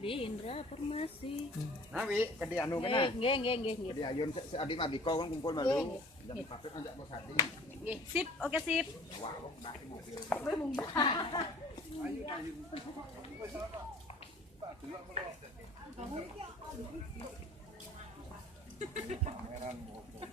Di Indra Farmasi. Nah, Wi, kedi anu kana. Nggih. Kedi ayun adi Madiko kan kumpul malu. Jam 4 ajak bos hati. Nggih, sip, oke sip. Wah, kok basi mobil. Kowe mung Pangeran Boko.